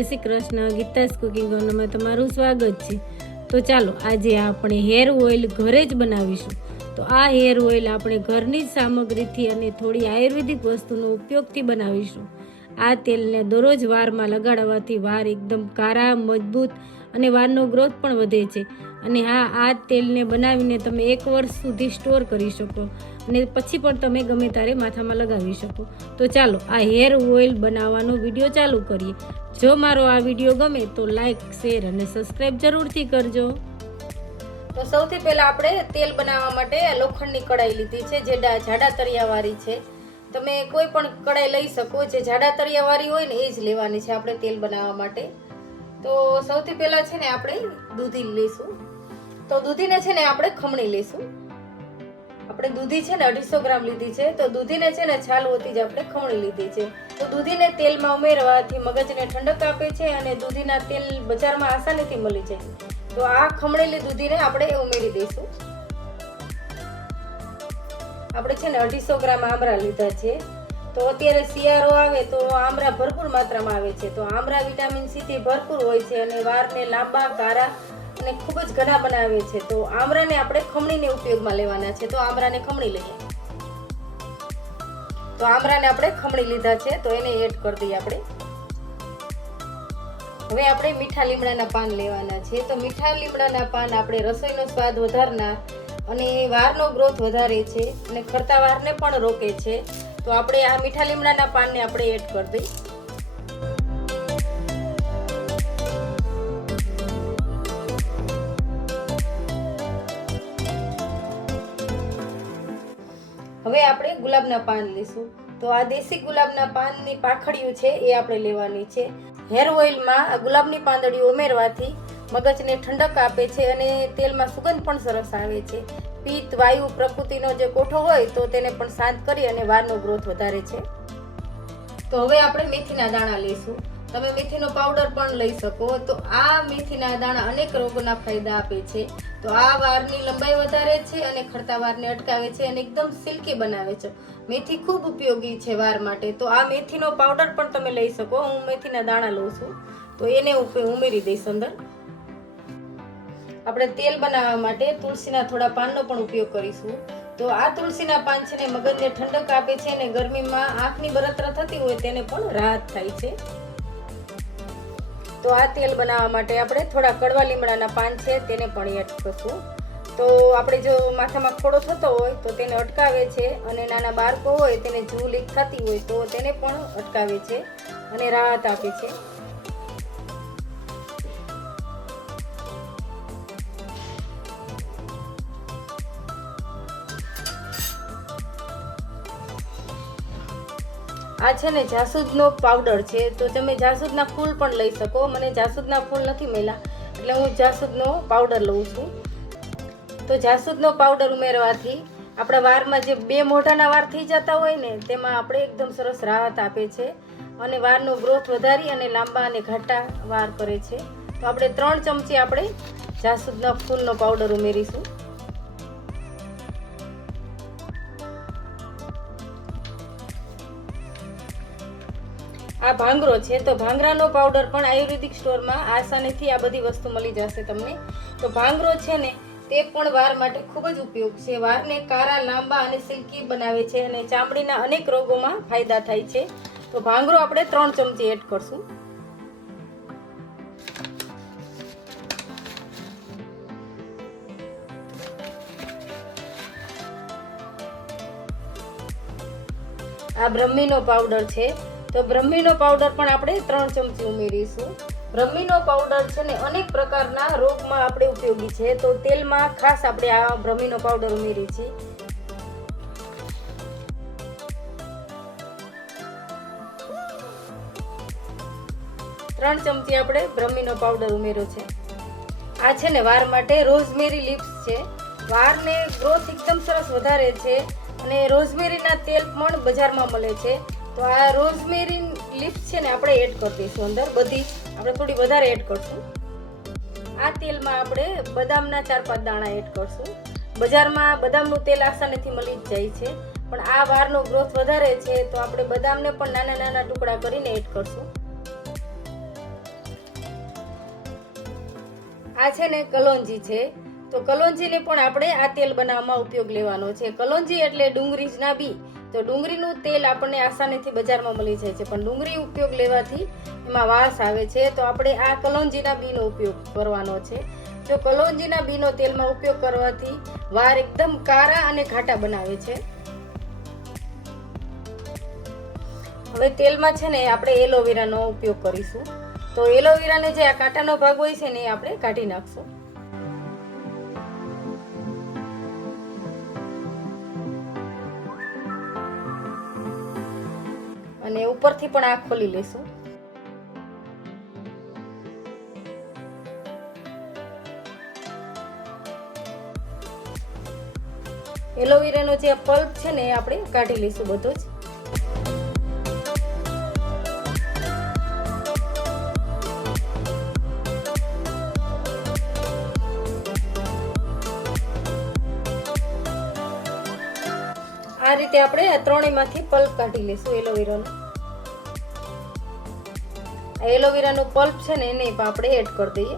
જય શ્રી કૃષ્ણ, ગીતાસ કુકિંગ કોર્નરમાં તમારું સ્વાગત છે. તો ચાલો, આજે આપણે હેર ઓઇલ ઘરે જ બનાવીશું. તો આ હેર ઓઇલ આપણે ઘરની જ સામગ્રીથી અને થોડી આયુર્વેદિક વસ્તુનો ઉપયોગથી બનાવીશું. આ તેલને દરરોજ વારમાં લગાડવાથી વાર એકદમ કારા, મજબૂત અને વારનો ગ્રોથ પણ વધે છે. અને હા, આ તેલને બનાવીને તમે એક વર્ષ સુધી સ્ટોર કરી શકો. અને પછી પણ તમે ગમે ત્યારે માથામાં લગાવી શકો. તો ચાલો, આ હેર ઓઇલ બનાવવાનો વીડિયો ચાલુ કરીએ. જો મારો આ વીડિયો ગમે તો લાઈક શેર અને સબસ્ક્રાઈબ જરૂરથી કરજો. તો સૌથી પહેલા આપણે તેલ બનાવવા માટે લોખંડની કડાઈ લીધી છે, જે જાડા તળિયાવાળી છે. તમે કોઈ પણ કડાઈ લઈ શકો, જે જાડા તરિયાવાળી હોય ને, એ જ લેવાની છે આપણે તેલ બનાવવા માટે. તો સૌથી પહેલાં છે ને આપણે દૂધી લઈશું તો દૂધીને છે ને આપણે ખમણી લઈશું આપણે દૂધી છે ને અઢીસો ગ્રામ લીધી છે, તો દૂધીને છે ને છાલ હોતી જ આપણે ખમણી લીધી છે. તો દૂધીને તેલમાં ઉમેરવાથી મગજને ઠંડક આપે છે અને દૂધીના તેલ બજારમાં આસાનીથી મળી જાય. તો આ ખમણેલી દૂધીને આપણે ઉમેરી દઈશું. આપણે છે ને અઢીસો ગ્રામ આમરા લીધા છે. તો અત્યારે શિયાળો આવે તો આમરા ભરપૂર માત્રામાં આવે છે. તો આમરા વિટામિન સી થી ભરપૂર હોય છે અને વારને લાંબા કારા અને ખૂબ જ ઘણા બનાવે છે. તો આમરાને આપણે ખમણીને ઉપયોગમાં લેવાના છે. તો આમરાને ખમણી લઈએ. તો આમરાને આપણે ખમણી લીધા છે. તો એને એડ કરી દઈએ આપણે. હવે આપણે મીઠા લીમડાના પાન લેવાના છે. તો મીઠા લીમડાના પાન આપણે રસોઈનો સ્વાદ વધારનાર અને વારનો ગ્રોથ વધારે છે અને ખરતા વારને પણ રોકે છે. તો આપણે આ મીઠા લીમડાના પાનને આપણે એડ કરી દઈ હવે આપણે ગુલાબના પાન લઈશું. તો આ દેશી ગુલાબના પાનની પાખડીઓ છે એ આપણે લેવાની છે. હેર ઓઇલમાં આ ગુલાબની પાંદડીઓ ઉમેરવાથી મગજને ઠંડક આપે છે અને તેલમાં સુગંધ પણ સરસ આવે છે. પિત્ત, વાયુ, પ્રકૃતિનો જે કોઠો હોય તો તેને પણ શાંત કરી અને વારનો ગ્રોથ વધારે છે. તો હવે આપણે મેથીના દાણા લઈશું. તમે મેથીનો પાવડર પણ લઈ શકો. તો આ મેથીના દાણા અનેક રોગોના ફાયદા આપે છે. તો આ વારની લંબાઈ વધારે છે અને ખડતા વારને અટકાવે છે અને એકદમ સિલ્કી બનાવે છે. મેથી ખૂબ ઉપયોગી છે વાર માટે. તો આ મેથીનો પાવડર પણ તમે લઈ શકો. હું મેથીના દાણા લઉં છું. તો એને ઉમેરી દઈશ અંદર. આપણે તેલ બનાવવા માટે તુલસીના થોડા પાનનો પણ ઉપયોગ કરીશું. તો આ તુલસીના પાન છે ને મગજને ઠંડક આપે છે અને ગરમીમાં આંખની બરતરા થતી હોય તેને પણ રાહત થાય છે. તો આ તેલ બનાવવા માટે આપણે થોડા કડવા લીમડાના પાન છે તેને પણ એડ કરશું. તો આપણે જો માથામાં ખોડો થતો હોય તો તેને અટકાવે છે અને નાના બાળકો હોય તેને જૂ લીક થતી હોય તો તેને પણ અટકાવે છે અને રાહત આપે છે. આ છે ને જાસૂદનો પાવડર છે. તો તમે જાસૂદના ફૂલ પણ લઈ શકો. મને જાસૂદના ફૂલ નથી મળ્યા, એટલે હું જાસૂદનો પાવડર લઉં છું. તો જાસૂદનો પાવડર ઉમેરવાથી આપણા વારમાં જે બે મોઢાના વાર થઈ જતા હોય ને, તેમાં આપણે એકદમ સરસ રાહત આપે છે અને વારનો ગ્રોથ વધારી અને લાંબા અને ઘાટા વાર કરે છે. તો આપણે ત્રણ ચમચી આપણે જાસૂદના ફૂલનો પાવડર ઉમેરીશું. આ ભાંગરો છે, તો ભાંગરાનો પાવડર પણ આયુર્વેદિક સ્ટોરમાં આસાનીથી આ બધી વસ્તુ મળી જશે તમને. તો ભાંગરો છે ને, તે પણ વાર માટે ખૂબ જ ઉપયોગ છે. વારને કારા લાંબા અને સિલ્કી બનાવે છે અને ચામડીના અનેક રોગોમાં ફાયદા થાય છે. તો ભાંગરો આપણે ત્રણ ચમચી એડ કરશું. આ બ્રહ્મીનો પાવડર છે. તો બ્રહ્મીનો પાવડર પણ આપણે ત્રણ ચમચી ઉમેરીશું. બ્રહ્મીનો પાવડર છે ને અનેક પ્રકારના રોગમાં આપણે ઉપયોગી છે. તો તેલમાં ખાસ આપણે આ બ્રહ્મીનો પાવડર ઉમેરી છીએ. ત્રણ ચમચી આપણે બ્રહ્મીનો પાવડર ઉમેર્યો છે. આ છે ને વાર માટે રોઝમેરી લીવ્સ છે. વારને ગ્રોથ એકદમ સરસ વધારે છે અને રોઝમેરીના તેલ પણ બજારમાં મળે છે. તો આ રોઝમેરી લીવ્સ છે ને આપણે એડ કરી દઈશું અંદર. બધી, આપણે થોડી વધારે એડ કરશું. આ તેલમાં આપણે બદામના ચાર પાંચ દાણા એડ કરશું. બજારમાં બદામનું તેલ આસાનીથી મળી જ જાય છે. પણ આ વારનો ગ્રોથ વધારે છે, તો આપણે બદામને પણ નાના નાના ટુકડા કરીને એડ કરશું. આ છે ને કલોંજી છે. તો કલોંજીને પણ આપણે આ તેલ બનાવવામાં ઉપયોગ લેવાનો છે. કલોંજી એટલે ડુંગળીના બી તો ડુંગળીનું તેલ આપણને આસાનીથી બજારમાં મળી જાય છે. પણ ડુંગળી ઉપયોગ લેવાથી એમાં વાસ આવે છે. તો આપણે આ કલોંજીના બીનો ઉપયોગ કરવાનો છે. જો કલોંજીના બીનો તેલમાં ઉપયોગ કરવાથી વાર એકદમ કારા અને ઘાટા બનાવે છે. હવે તેલમાં છે ને આપણે એલોવેરાનો ઉપયોગ કરીશું. તો એલોવેરાને જે આ કાંટાનો ભાગ હોય છે ને એ આપણે કાઢી નાખશું. અને ઉપરથી પણ આ ખોલી લેશું એલોવેરાનો જે પલ્પ છે ને એ આપણે કાઢી લઈશું બધો જ. આ રીતે આપણે ત્રણેયમાંથી પલ્પ કાઢી લઈશું એલોવેરાનો. આ એલોવેરાનો પલ્પ છે ને, એને પણ આપણે એડ કરી દઈએ.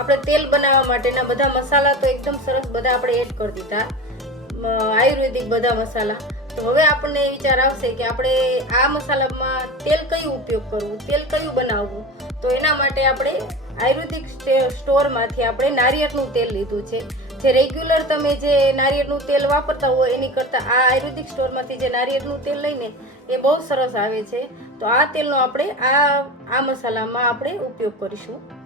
આપણે તેલ બનાવવા માટેના બધા મસાલા તો એકદમ સરસ બધા આપણે એડ કરી દીધા. આયુર્વેદિક બધા મસાલા. તો હવે આપણને વિચાર આવશે કે આપણે આ મસાલામાં તેલ કયું ઉપયોગ કરવું, તેલ કયું બનાવવું? તો એના માટે આપણે આયુર્વેદિક સ્ટોરમાંથી આપણે નારિયેળનું તેલ લીધું છે. જે રેગ્યુલર તમે જે નારિયેળનું તેલ વાપરતા હોય, એની કરતાં આ આયુર્વેદિક સ્ટોરમાંથી જે નારિયેળનું તેલ લઈને, એ બહુ સરસ આવે છે. તો આ તેલનો આપણે આ આ મસાલામાં આપણે ઉપયોગ કરીશું.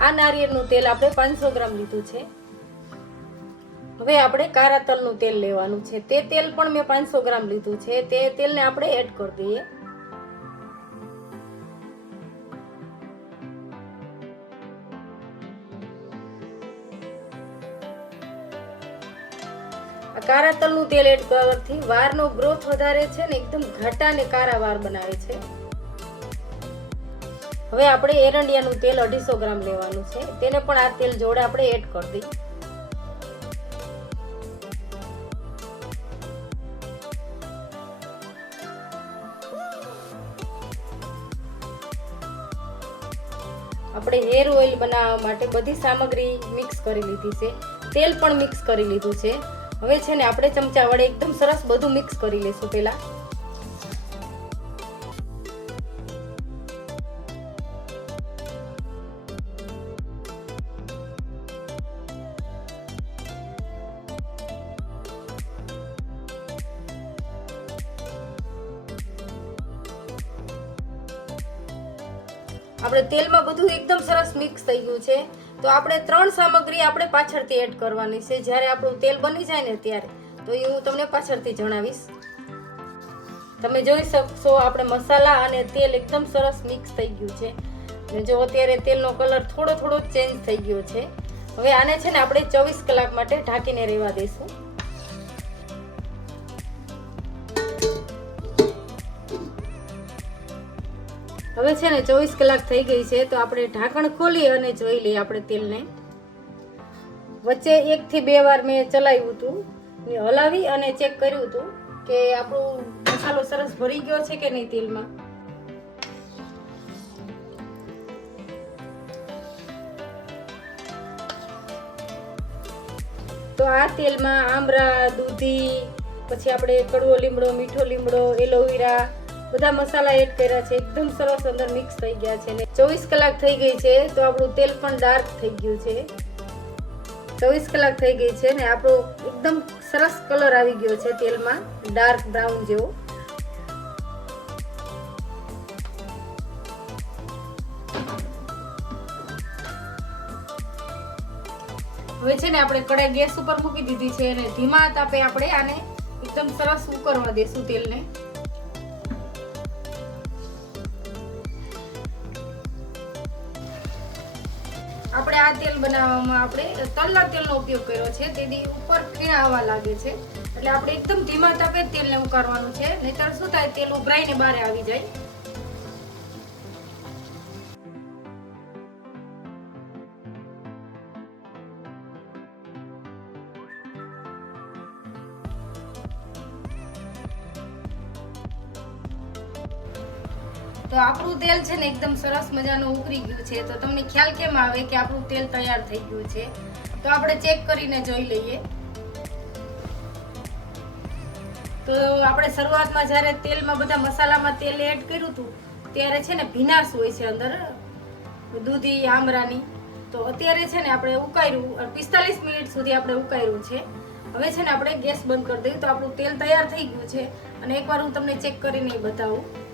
આ નારિયેળનું તેલ આપણે પાંચસો ગ્રામ લીધું છે. હવે આપણે કારા તલનું તેલ લેવાનું છે. તે તેલ પણ મેં પાંચસો ગ્રામ લીધું છે. તે તેલને આપણે એડ કરી દઈએ. કારા તલનું તેલ એડ કરવાથી વારનો ગ્રોથ વધારે છે ને એકદમ ઘટા ને કારા વાળ બનાવે છે. હવે આપણે એરંડિયાનું તેલ અઢીસો ગ્રામ લેવાનું છે. તેને પણ આ તેલ જોડે આપણે એડ કરી દઈએ. આપણે હેર ઓઇલ બનાવવા માટે બધી સામગ્રી મિક્સ કરી લીધી છે. તેલ પણ મિક્સ કરી લીધું છે. હવે છે ને આપણે ચમચા વડે એકદમ સરસ બધું મિક્સ કરી લઈશું પહેલા. આપણે તેલમાં બધું એકદમ સરસ મિક્સ થઈ ગયું છે. તો આપણે ત્રણ સામગ્રી આપણે પાછળથી એડ કરવાની છે. જ્યારે આપણું તેલ બની જાય ને ત્યારે. તો એ હું તમને પાછળથી જણાવીશ. તમે જોઈ શકશો આપણે મસાલા અને તેલ એકદમ સરસ મિક્સ થઈ ગયું છે. ને જો અત્યારે તેલનો કલર થોડો થોડો ચેન્જ થઈ ગયો છે. હવે આને છે ને આપણે ચોવીસ કલાક માટે ઢાંકીને રહેવા દઈશું હવે છે ને ચોવીસ કલાક થઈ ગઈ છે, તો આપણે ઢાંકણ ખોલી અને જોઈ લઈએ આપણે તેલને. વચ્ચે એક થી બે વાર મેં ચલાવ્યું હતું હલાવી અને ચેક કર્યું હતું કે આપણું મસાલો સરસ ભરી ગયો છે કે નહીં તેલમાં. તો આ તેલમાં આમરા, દૂધી, પછી આપણે કડવો લીમડો, મીઠો લીમડો, એલોવેરા બધા મસાલા એડ કર્યા છે. એકદમ સરસ અંદર મિક્સ થઈ ગયા છે. ને ચોવીસ કલાક થઈ ગઈ છે, તો આપણું તેલ પણ ડાર્ક થઈ ગયું છે. ચોવીસ કલાક થઈ ગઈ છે ને આપણો એકદમ સરસ કલર આવી ગયો છે તેલમાં, ડાર્ક બ્રાઉન જેવો. હવે છે ને આપણે કડાઈ ગેસ ઉપર મૂકી દીધી છે અને ધીમા તાપે આપણે આને એકદમ સરસ ઉકરવા દેશું તેલને. બનાવવામાં આપણે તલના તેલનો ઉપયોગ કર્યો છે. તેથી ઉપર ફીણા આવવા લાગે છે. એટલે આપણે એકદમ ધીમા તાપે તેલને ઉકાળવાનું છે. નહીતર શું થાય, તેલ ઉભરાઈને બહાર આવી જાય. તો આપણું તેલ છે ને એકદમ સરસ મજાનું ઉકળી ગયું છે. તો તમને ખ્યાલ કેમ આવે કે આપણું તેલ તૈયાર થઈ ગયું છે? તો આપણે ચેક કરીને જોઈ લઈએ. તો આપણે શરૂઆતમાં જ્યારે તેલમાં બધા મસાલામાં તેલ એડ કર્યું હતું, ત્યારે છે ને ભીનાશ હોય છે અંદર, દૂધી, આમરાની. તો અત્યારે છે ને આપણે ઉકાળ્યું પિસ્તાલીસ મિનિટ સુધી આપણે ઉકાળ્યું છે. હવે છે ને આપણે ગેસ બંધ કરી દઈએ. તો આપણું તેલ તૈયાર થઈ ગયું છે. અને એકવાર હું તમને ચેક કરીને બતાવું.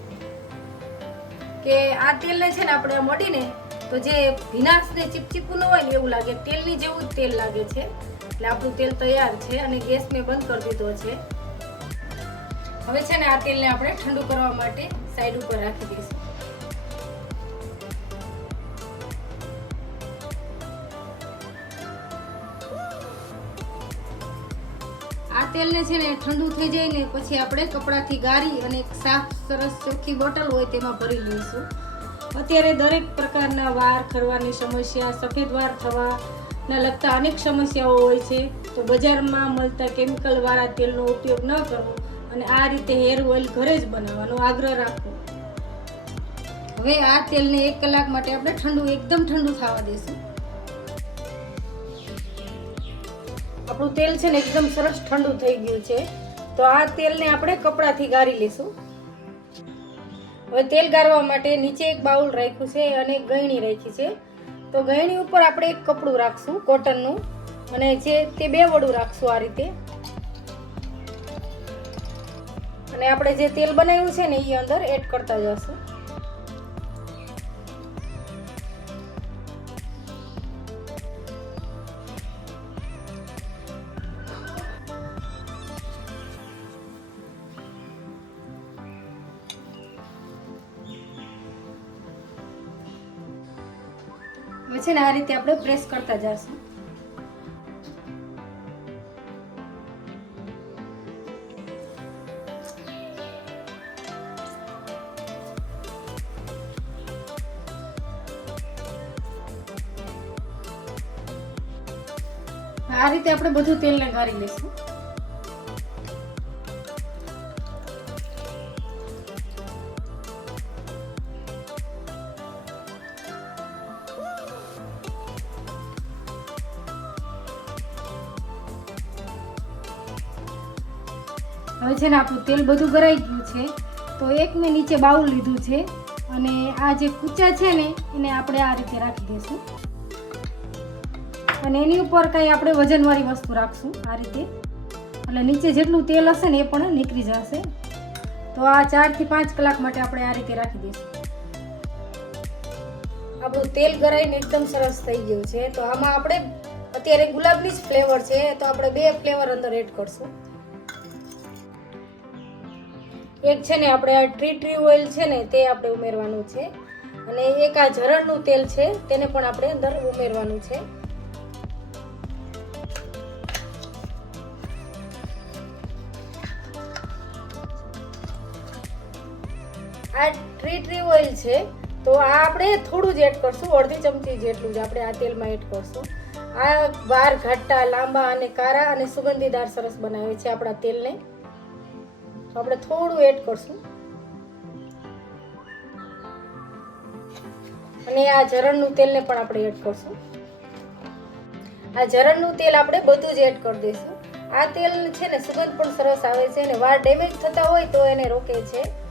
કે આ તેલને છે ને આપણે મટીને તો જે ભીનાશ ને ચીપચીપું ન હોય ને એવું લાગે, તેલની જેવું જ તેલ લાગે છે. એટલે આપણું તેલ તૈયાર છે અને ગેસ મેં બંધ કરી દીધો છે. હવે છે ને આ તેલને આપણે ઠંડુ કરવા માટે સાઈડ ઉપર રાખી દઈશું. આ તેલને છે ને ઠંડુ થઈ જાય ને પછી આપણે કપડાથી ગાળી અને એક સાફ, સરસ ચોખ્ખી બોટલ હોય તેમાં ભરી લઈશું. અત્યારે દરેક પ્રકારના વાર ખરવાની સમસ્યા, સફેદ વાર થવાના લગતા અનેક સમસ્યાઓ હોય છે. તો બજારમાં મળતા કેમિકલવાળા તેલનો ઉપયોગ ન કરવો અને આ રીતે હેર ઓઇલ ઘરે જ બનાવવાનો આગ્રહ રાખવો. હવે આ તેલને એક કલાક માટે આપણે ઠંડુ, એકદમ ઠંડુ થવા દઈશું આપણું તેલ છે ને એકદમ સરસ ઠંડુ થઈ ગયું છે. તો આ તેલને આપણે કપડાથી ગાળી લઈશું હવે તેલ ગાળવા માટે નીચે એક બાઉલ રાખ્યું છે અને ગયણી રાખી છે. તો ગયણી ઉપર આપણે એક કપડું રાખશું, કોટનનું. અને જે તે બે વડું રાખશું આ રીતે. અને આપણે જે તેલ બનાવ્યું છે ને એ અંદર એડ કરતા જશું. હવે છે ને આ રીતે આપણે પ્રેસ કરતા જશું. આ રીતે આપણે બધું તેલને ગાળી લઈશું. હવે છે ને આપણું તેલ બધું ગરાઈ ગયું છે. તો એક મેં નીચે બાઉલ લીધું છે. અને આ જે કૂચા છે ને, એને આપણે આ રીતે રાખી દઈશું. અને એની ઉપર કંઈ આપણે વજનવાળી વસ્તુ રાખશું આ રીતે. એટલે નીચે જેટલું તેલ હશે ને એ પણ નીકળી જશે. તો આ ચારથી પાંચ કલાક માટે આપણે આ રીતે રાખી દઈશું. આપણું તેલ ગરાઈને એકદમ સરસ થઈ ગયું છે. તો આમાં આપણે, અત્યારે ગુલાબની જ ફ્લેવર છે, તો આપણે બે ફ્લેવર અંદર એડ કરશું. એક છે ને આપણે આ ટ્રી ટ્રી ઓઇલ છે ને તે આપણે ઉમેરવાનું છે. અને એક આ ઝરણનું તેલ છે, તેને પણ આપણે અંદર ઉમેરવાનું છે. આ ટ્રી ટ્રી ઓઇલ છે, તો આ આપણે થોડું જ એડ કરશું, અડધી ચમચી જેટલું જ આપણે આ તેલમાં એડ કરશું. આ વાર ઘાટા લાંબા અને કારા અને સુગંધીદાર સરસ બનાવે છે આપણા તેલને. આપણે થોડું એડ કરશું. અને આ ઝરણનું તેલને પણ આપણે એડ કરશું. આ ઝરણનું તેલ આપણે બધું જ એડ કરી દઈશું. આ તેલ છે ને સુગંધ પણ સરસ આવે છે અને વાળ ડેમેજ થતા હોય તો એને રોકે છે.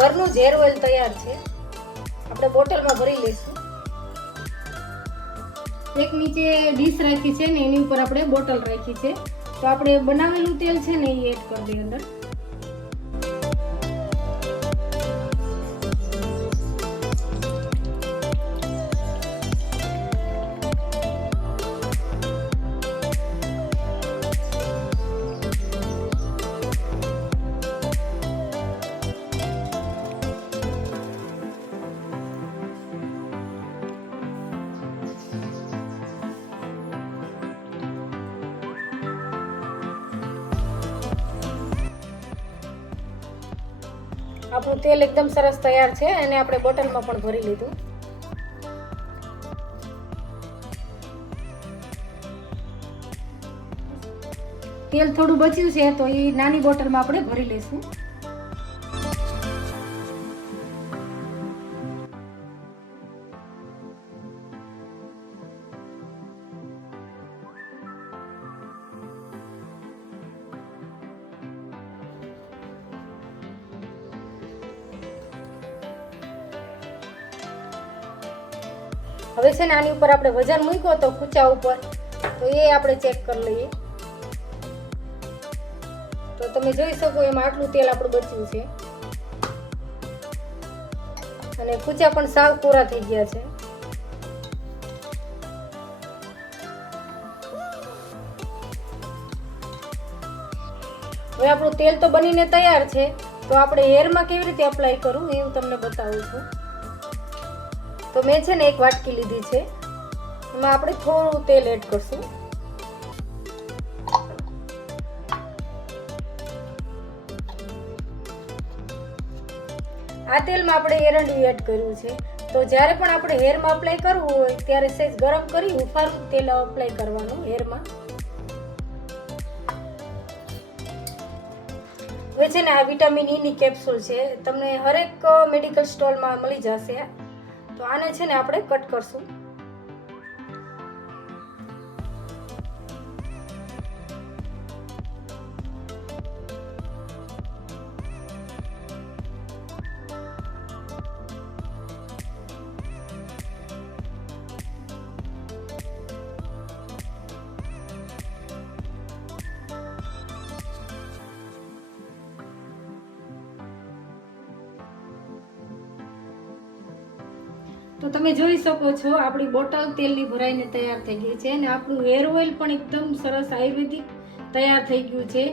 ઘરનું ઝેર ઓઇલ તૈયાર છે. આપણે બોટલમાં ભરી લઈશું. એક નીચે ડીશ રાખી છે ને એની ઉપર આપણે બોટલ રાખી છે. તો આપણે બનાવેલું તેલ છે ને એ એડ કરી દઈએ અંદર. આપણું તેલ એકદમ સરસ તૈયાર છે અને આપણે બોટલમાં પણ ભરી લીધું. તેલ થોડું બચ્યું છે તો એ નાની બોટલમાં આપણે ભરી લઈશું. હવે છે ને આની ઉપર આપણે વજન મૂક્યો તો કૂચા ઉપર, તો એ આપણે ચેક કરી લઈએ. તો તમે જોઈ શકો એમાં આટલું તેલ આપણું બચ્યું છે. અને કૂચા પણ સાવ પૂરા થઈ ગયા છે. હવે આપણું તેલ તો બનીને તૈયાર છે, તો આપણે હેરમાં કેવી રીતે અપ્લાય કરવું એ હું તમને બતાવું છું. તો મેં છે ને એક વાટકી લીધી છે. એમાં આપણે થોડું તેલ એડ કરશું. આ તેલમાં આપણે એરંડિયું એડ કર્યું છે. તો જ્યારે પણ આપણે હેરમાં અપ્લાય કરવું હોય, ત્યારે સહેજ ગરમ કરી હુંફાળું તેલ અપ્લાય કરવાનું હેરમાં હવે છે ને આ વિટામિન ઈની કેપ્સ્યુલ છે. તમને હરેક મેડિકલ સ્ટોરમાં મળી જશે. તો આને છે ને આપણે કટ કરશું. તો તમે જોઈ શકો છો, આપણી બોટલ તેલની ભરાઈને તૈયાર થઈ ગઈ છે અને આપણું હેર ઓઇલ પણ એકદમ સરસ આયુર્વેદિક તૈયાર થઈ ગયું છે.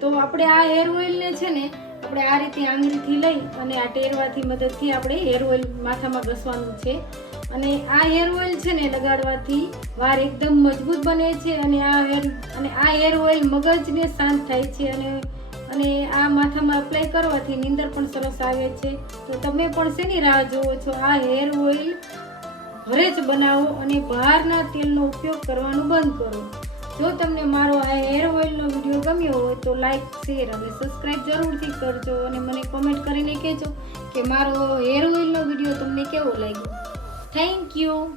તો આપણે આ હેર ઓઇલને છે ને, આપણે આ રીતે આંગળીથી લઈ અને આ ટેરવાથી મદદથી આપણે હેર ઓઇલ માથામાં ઘસવાનું છે. અને આ હેર ઓઇલ છે ને લગાડવાથી વાળ એકદમ મજબૂત બને છે અને આ હેર અને આ હેર ઓઇલ મગજને શાંત થાય છે અને અને આ માથામાં અપ્લાય કરવાથી નીંદર પણ સરસ આવે છે. તો તમે પણ શેની રાહ જોવો છો? આ હેર ઓઇલ ઘરે જ બનાવો અને બહારના તેલનો ઉપયોગ કરવાનું બંધ કરો. જો તમને મારો આ હેર ઓઇલનો વીડિયો ગમ્યો હોય તો લાઈક શેર અને સબસ્ક્રાઈબ જરૂરથી કરજો અને મને કોમેન્ટ કરીને કહેજો કે મારો હેર ઓઇલનો વીડિયો તમને કેવો લાગ્યો? Thank you